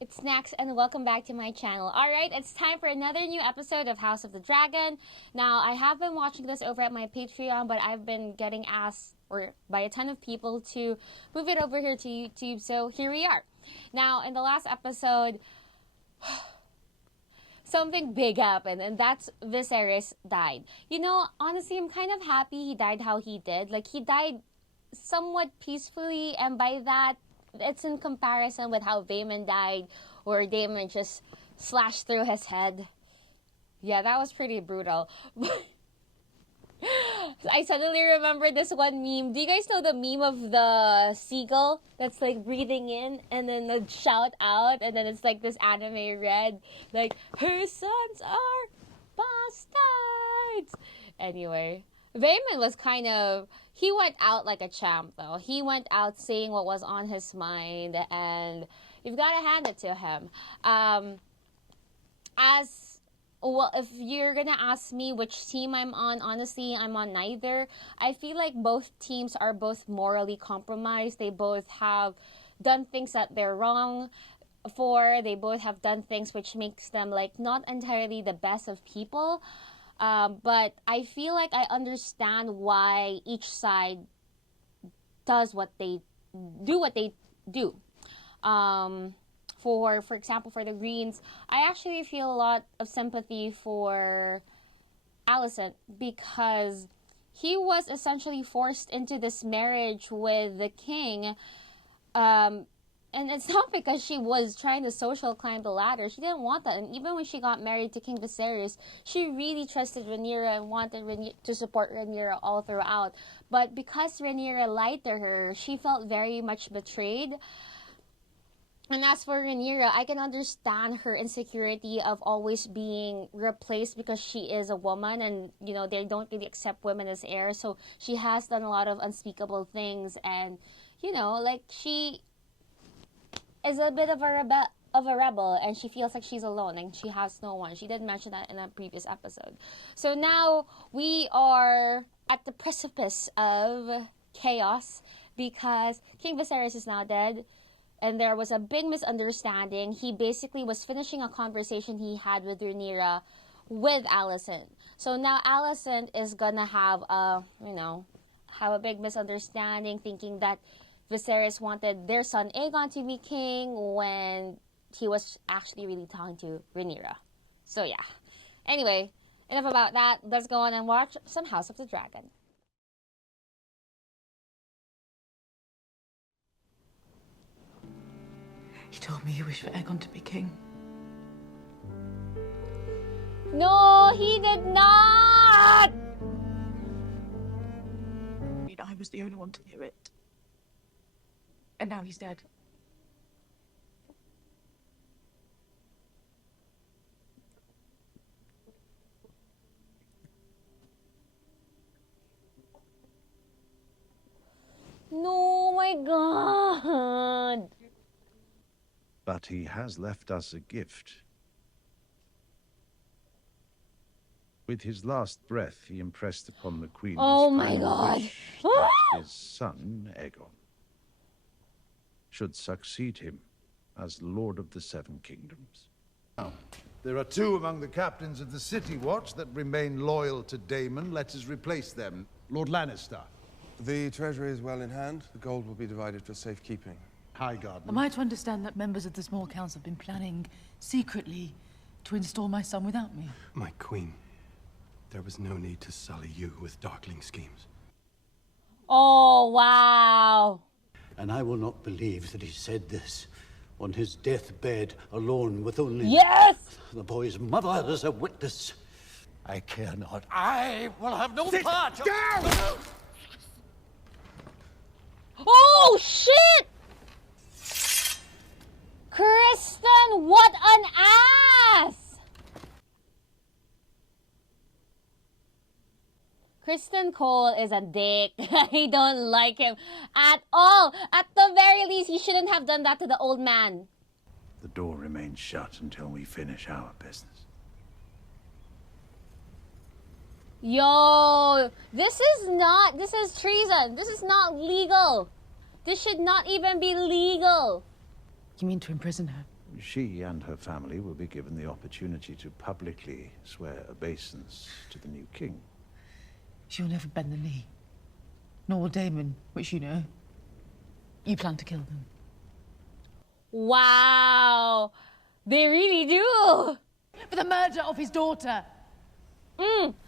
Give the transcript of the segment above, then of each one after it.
it's Nax and welcome back to my channel. Alright, it's time for another new episode of House of the Dragon. Now, I have been watching this over at my Patreon, but I've been getting asked by a ton of people to move it over here to YouTube, so here we are. Now, in the last episode, something big happened, and that's Viserys died. You know, honestly, I'm kind of happy he died how he did. Like, he died somewhat peacefully, and by that, it's in comparison with how Daemon died, where Daemon just slashed through his head. Yeah, that was pretty brutal. I suddenly remembered this one meme. Do you guys know the meme of the seagull that's like breathing in and then the shout out, and then it's like this anime red, like, her sons are bastards. Anyway, Daemon was kind of, he went out like a champ though. He went out saying what was on his mind, and you've got to hand it to him. Well, if you're gonna ask me which team I'm on, honestly, I'm on neither. I feel like both teams are both morally compromised. They both have done things that they're wrong for. They both have done things which makes them like not entirely the best of people. But I feel like I understand why each side does what they do. For example, for the Greens, I actually feel a lot of sympathy for Alicent, because he was essentially forced into this marriage with the king. And it's not because she was trying to social climb the ladder. She didn't want that. And even when she got married to King Viserys, she really trusted Rhaenyra and wanted to support Rhaenyra all throughout. But because Rhaenyra lied to her, she felt very much betrayed. And as for Rhaenyra, I can understand her insecurity of always being replaced because she is a woman, and, you know, they don't really accept women as heirs. So she has done a lot of unspeakable things, and, you know, like, she is a bit of a rebel, and she feels like she's alone and she has no one. She did mention that in a previous episode. So now we are at the precipice of chaos because King Viserys is now dead, and there was a big misunderstanding. He basically was finishing a conversation he had with Rhaenyra with Alicent. So now Alicent is gonna have a big misunderstanding, thinking that Viserys wanted their son Aegon to be king when he was actually really talking to Rhaenyra. So yeah. Anyway, enough about that. Let's go on and watch some House of the Dragon. He told me he wished for Aegon to be king. No, he did not! I was the only one to hear it. And now he's dead. No, my God! But he has left us a gift. With his last breath, he impressed upon the Queen Oh his my final God! wish that his son, Aegon, should succeed him as Lord of the Seven Kingdoms. Now, there are two among the captains of the City Watch that remain loyal to Daemon. Let us replace them. Lord Lannister. The treasury is well in hand. The gold will be divided for safekeeping. Highgarden. Am I to understand that members of the small council have been planning secretly to install my son without me? My queen, there was no need to sully you with darkling schemes. Oh, wow. And I will not believe that he said this on his deathbed, alone with only the boy's mother as a witness. I care not. I will have no part of... Down! Oh, shit! Kristen, what an ass! Kristen Cole is a dick. I don't like him at all. At the very least, he shouldn't have done that to the old man. The door remains shut until we finish our business. Yo, this is treason. This is not legal. This should not even be legal. You mean to imprison her? She and her family will be given the opportunity to publicly swear obeisance to the new king. She'll never bend the knee. Nor will Damon, which you know. You plan to kill them. Wow! They really do! For the murder of his daughter!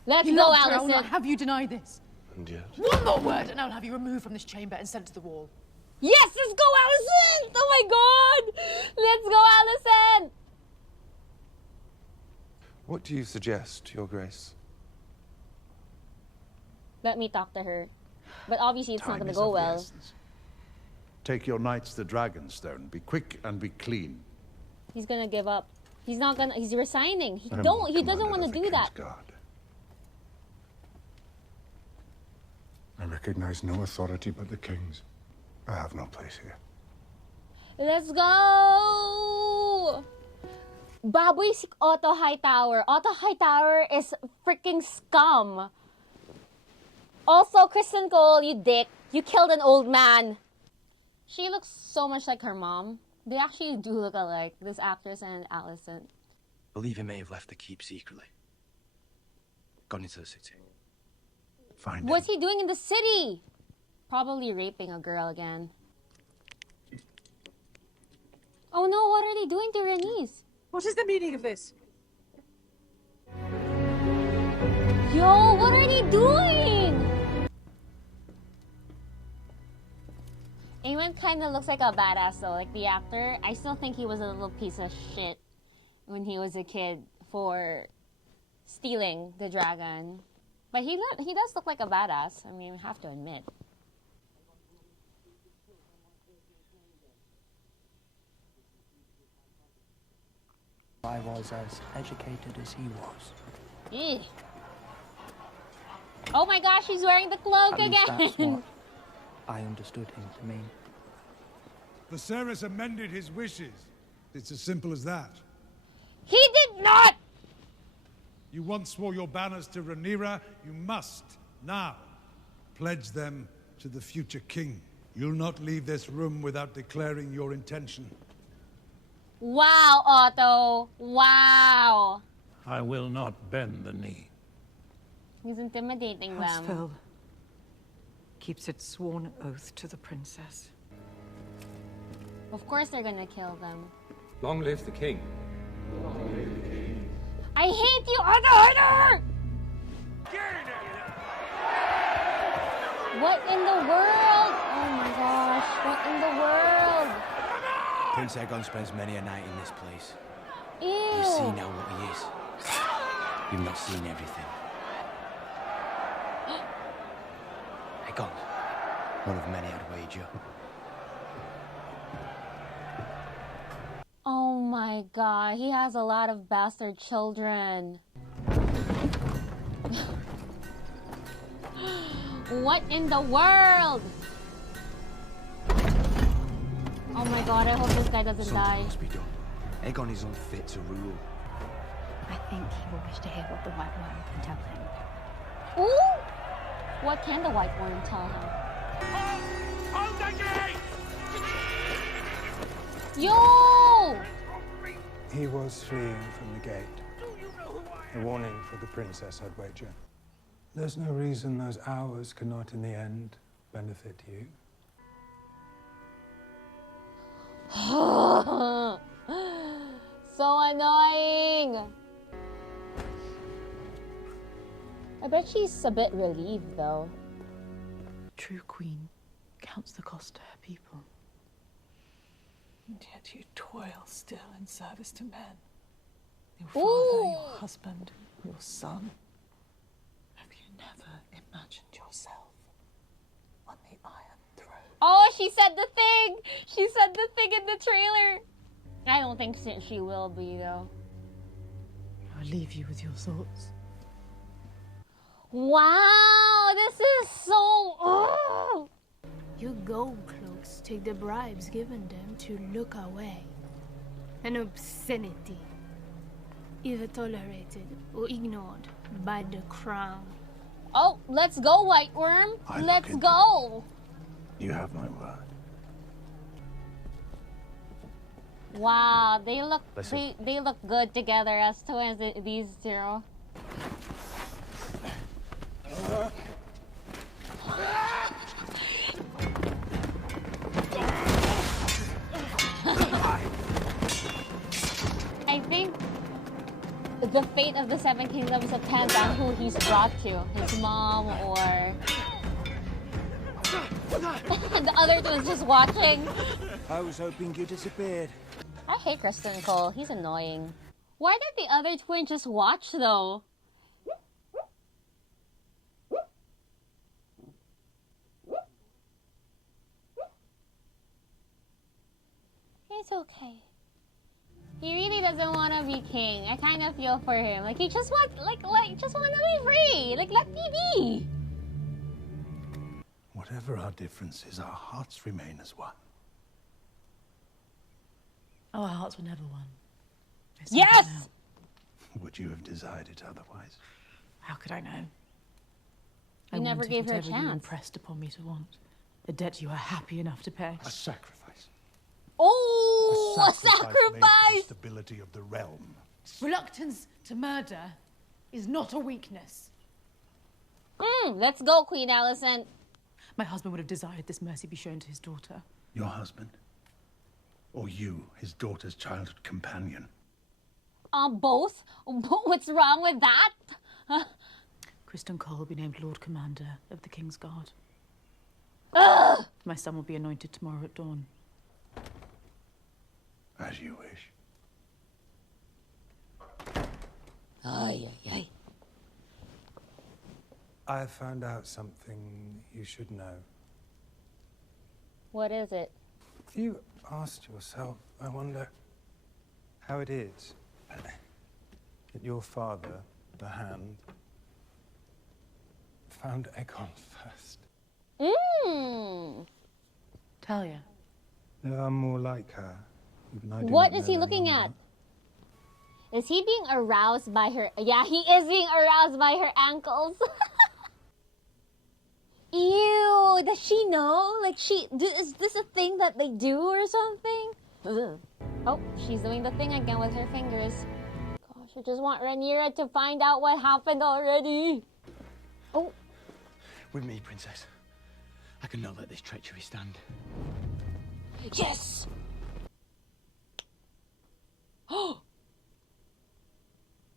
Let's He go, loved her, I will Allison. not have you deny this. And yet, One more word and I'll have you removed from this chamber and sent to the wall. Yes, let's go, Allison! Oh my god! Let's go, Allison! What do you suggest, Your Grace? Let me talk to her. But obviously it's not Time gonna is go of the well. essence. Take your knights to Dragonstone. Be quick and be clean. He's gonna give up. He's not gonna. He's resigning. He I'm doesn't commander want to of the do that. Kingsguard. I recognize no authority but the king's. I have no place here. Let's go! Baboy si Otto Hightower. Otto Hightower is freaking scum. Also, Kristen Cole, you dick. You killed an old man. She looks so much like her mom. They actually do look alike, this actress and Allison. believe he may have left the keep secretly. Gone into the city. Find him. What's he doing in the city? Probably raping a girl again. Oh no, what are they doing to Rhaenys? What is the meaning of this? Yo, what are they doing? Aemon kind of looks like a badass though, like the actor. I still think he was a little piece of shit when he was a kid for stealing the dragon. But he does look like a badass, I mean, I have to admit. I was as educated as he was. Ew. Oh my gosh, he's wearing the cloak At least that's again! what I understood him to mean. Viserys amended his wishes. It's as simple as that. He did not! You once swore your banners to Rhaenyra. You must now pledge them to the future king. You'll not leave this room without declaring your intention. Wow, Otto. Wow. I will not bend the knee. He's intimidating House them. Phil keeps its sworn oath to the princess. Of course they're gonna kill them. Long live the king. I hate you, Otto! What in the world? Oh my gosh, what in the world? Prince Aegon spends many a night in this place. Ew. You see now what he is. You've not seen everything. Aegon, one of many, I'd wager. Oh my god, he has a lot of bastard children. What in the world? Oh my god, I hope this guy doesn't die. Something must be done. Aegon is unfit to rule. I think he will wish to hear what the White Worm can tell him. Ooh! What can the White Worm tell him? Hold the gate! Yo! He was fleeing from the gate. A warning for the princess, I'd wager. There's no reason those hours cannot, in the end, benefit you. So annoying! I bet she's a bit relieved though. True queen counts the cost to her people. And yet you toil still in service to men. Your father, your husband, your son. Have you never imagined yourself on the Iron Throne? Oh, she said the thing! She said the thing in the trailer! I don't think she will be though. I'll leave you with your thoughts. Wow, this is so... Ugh. You gold cloaks take the bribes given them to look away. An obscenity, either tolerated or ignored by the crown. Oh, let's go, White Worm. Let's go. You have my word. Wow, they look Listen. they look good together as twins. These two. I think the fate of the Seven Kingdoms depends on who he's brought to, his mom or the other twins just watching. I was hoping you disappeared. I hate Kristen Cole. He's annoying. Why did the other twin just watch though? It's okay. He really doesn't want to be king. I kind of feel for him. Like he just wants, just want to be free. Like let me be. Whatever our differences, our hearts remain as one. Oh, our hearts were never one. Yes! Would you have desired it otherwise? How could I know? You never wanted gave her a whatever you chance. impressed upon me to want. A debt you are happy enough to pay. A sacrifice. Oh, a made for the sacrifice! stability of the realm. Reluctance to murder is not a weakness. Let's go, Queen Alicent. My husband would have desired this mercy be shown to his daughter. Your husband? Or you, his daughter's childhood companion? Both? What's wrong with that? Kristen Cole will be named Lord Commander of the King's Guard. Ugh! My son will be anointed tomorrow at dawn. As you wish. Ay, ay, ay. I have found out something you should know. What is it? Have you asked yourself, I wonder, how it is that your father, the Hand, found Aegon first? Talia. There are more like her. Even I do What not is know he them looking well at? enough. Is he being aroused by her? Yeah, he is being aroused by her ankles. Ew, does she know? Like is this a thing that they do or something? Ugh. Oh, she's doing the thing again with her fingers. Gosh, I just want Rhaenyra to find out what happened already. Oh. With me, Princess. I cannot let this treachery stand. Yes!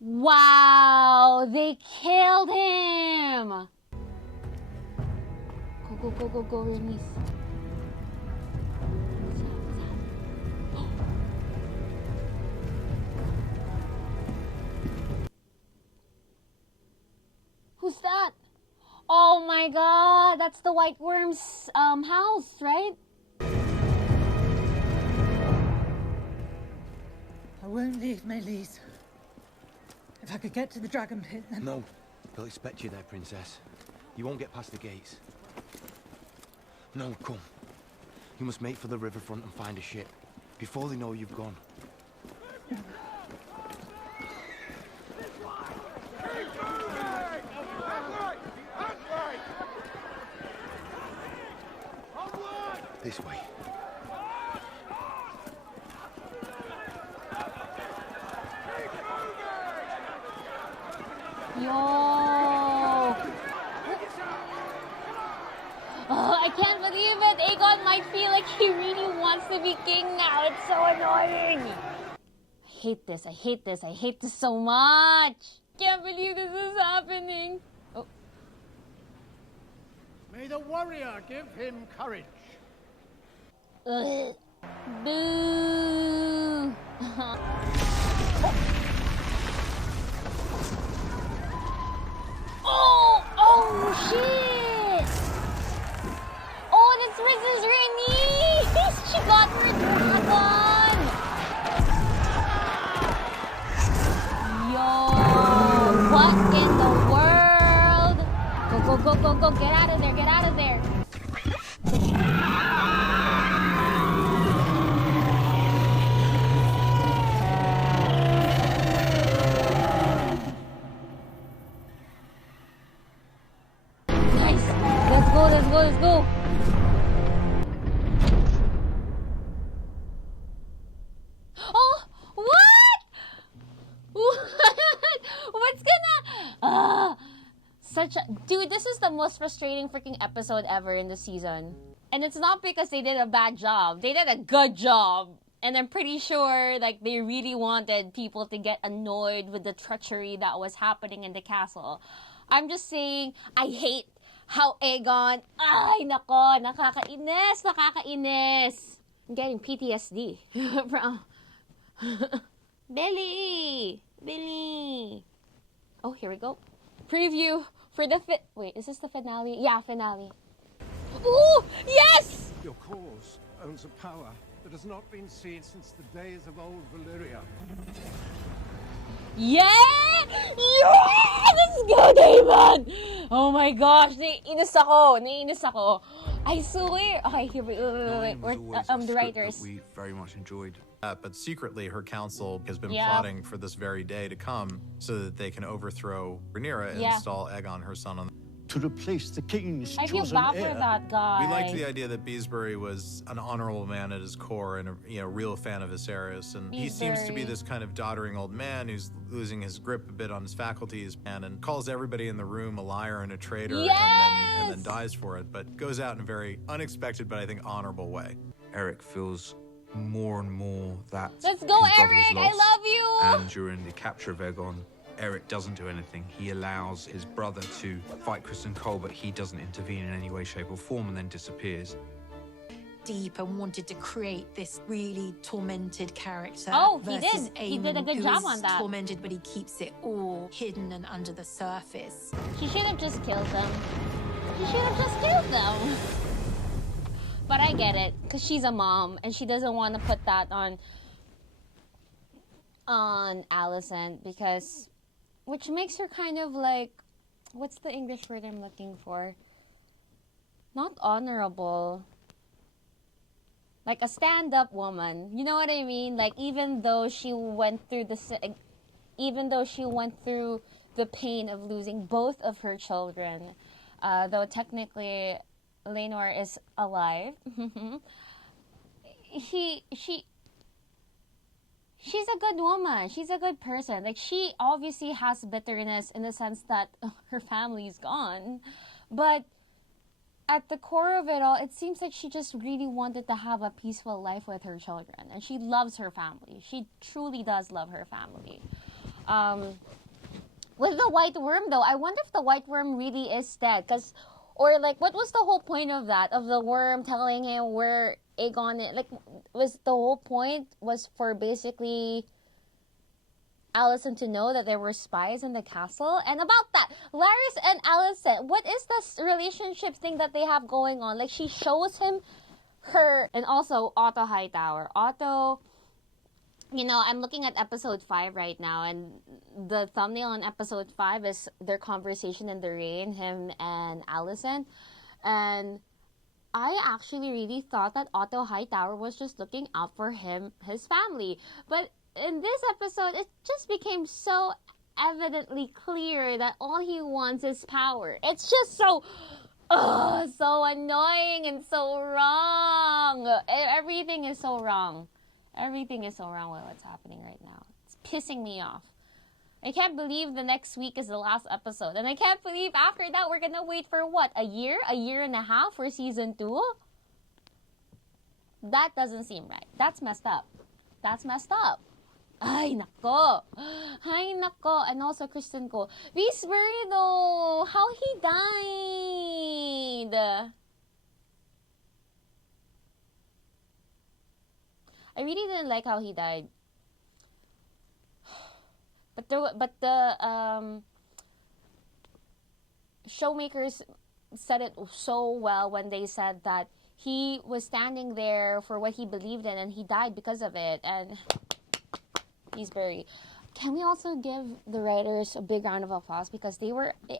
Wow, they killed him! Go, Rhaenys. Who's that? Oh my god, that's the White Worm's house, right? I won't leave, Mélise. If I could get to the dragon pit, then... No, they'll expect you there, Princess. You won't get past the gates. No, come. You must make for the riverfront and find a ship, before they know you've gone. This way. Yo! Oh, I can't believe it! Aegon might feel like he really wants to be king now. It's so annoying! I hate this, I hate this, I hate this so much! Can't believe this is happening! Oh. May the warrior give him courage. Ugh. Boo! Oh, shit! Oh, that's Princess Rhaenys! She got her dragon! Yo! What in the world? Go, get out of there, get out of there! Let's go. such a... Dude, this is the most frustrating freaking episode ever in the season. And it's not because they did a bad job. They did a good job. And I'm pretty sure, like, they really wanted people to get annoyed with the treachery that was happening in the castle. I'm just saying, I hate how Aegon... Ay, nako, nakakainis, nakakainis. I'm getting PTSD. Billy! Billy! Oh, here we go. Preview for the Wait, is this the finale? Yeah, finale. Ooh, yes! Your cause owns a power that has not been seen since the days of old Valyria. Yeah! Yeah! Let's go, David! Oh my gosh, naiinis ako. I swear. Okay, here we go. Wait, the writers. That we very much enjoyed. But secretly, her council has been Yeah. plotting for this very day to come so that they can overthrow Rhaenyra and Yeah. install Aegon, her son, on To replace the king's I feel chosen bad heir. for that guy. We liked the idea that Beesbury was an honorable man at his core and a real fan of Viserys, and he seems to be Beesbury. this kind of doddering old man who's losing his grip a bit on his faculties and calls everybody in the room a liar and a traitor and then dies for it, but goes out in a very unexpected but I think honorable way. Eric feels more and more that Let's go, his brother is Eric! I lost. love you! And during the capture of Aegon, Eric doesn't do anything. He allows his brother to fight Kristen Cole, but he doesn't intervene in any way, shape, or form, and then disappears. Deep and wanted to create this really tormented character. Oh, he versus did. He did a Aemon, good who job is on that. tormented, but he keeps it all hidden and under the surface. She should have just killed them. She should have just killed them. But I get it, because she's a mom, and she doesn't want to put that on Alicent, because... Which makes her kind of like... What's the English word I'm looking for? Not honorable. Like a stand-up woman. You know what I mean? Like, even though she went through the pain of losing both of her children, though technically Laenor is alive, she's a good woman. She's a good person. Like, she obviously has bitterness in the sense that her family's gone. But at the core of it all, it seems like she just really wanted to have a peaceful life with her children. And she loves her family. She truly does love her family. With the White Worm, though, I wonder if the White Worm really is dead. Or, like, what was the whole point of that? Of the worm telling him where Aegon... Like, was the whole point was for basically Alicent to know that there were spies in the castle? And about that, Larys and Alicent, what is this relationship thing that they have going on? Like, she shows him her... And also, Otto Hightower. Otto... You know, I'm looking at episode 5 right now, and the thumbnail on episode 5 is their conversation in the rain, him and Alicent. And I actually really thought that Otto Hightower was just looking out for his family. But in this episode, it just became so evidently clear that all he wants is power. It's just so annoying and so wrong. Everything is so wrong. Everything is so wrong with what's happening right now. It's pissing me off. I can't believe the next week is the last episode. And I can't believe after that we're gonna wait for what? A year? A year and a half for season 2? That doesn't seem right. That's messed up. That's messed up. Ay, nako. Ay, nako. And also Kristen Cole. Beesbury though. How he died. I really didn't like how he died. But the showmakers said it so well when they said that he was standing there for what he believed in and he died because of it. And he's buried. Can we also give the writers a big round of applause, because they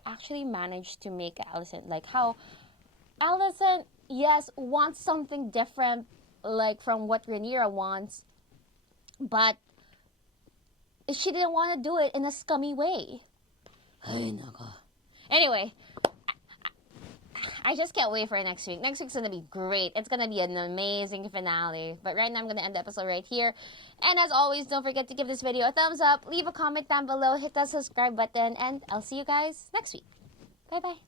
actually managed to make Alicent, like how Alicent, yes, wants something different, like from what Rhaenyra wants, but she didn't want to do it in a scummy way. Anyway, I just can't wait for next week. Next week's gonna be great. It's gonna be an amazing finale. But right now I'm gonna end the episode right here. And as always, don't forget to give this video a thumbs up, leave a comment down below, hit that subscribe button, and I'll see you guys next week. Bye-bye.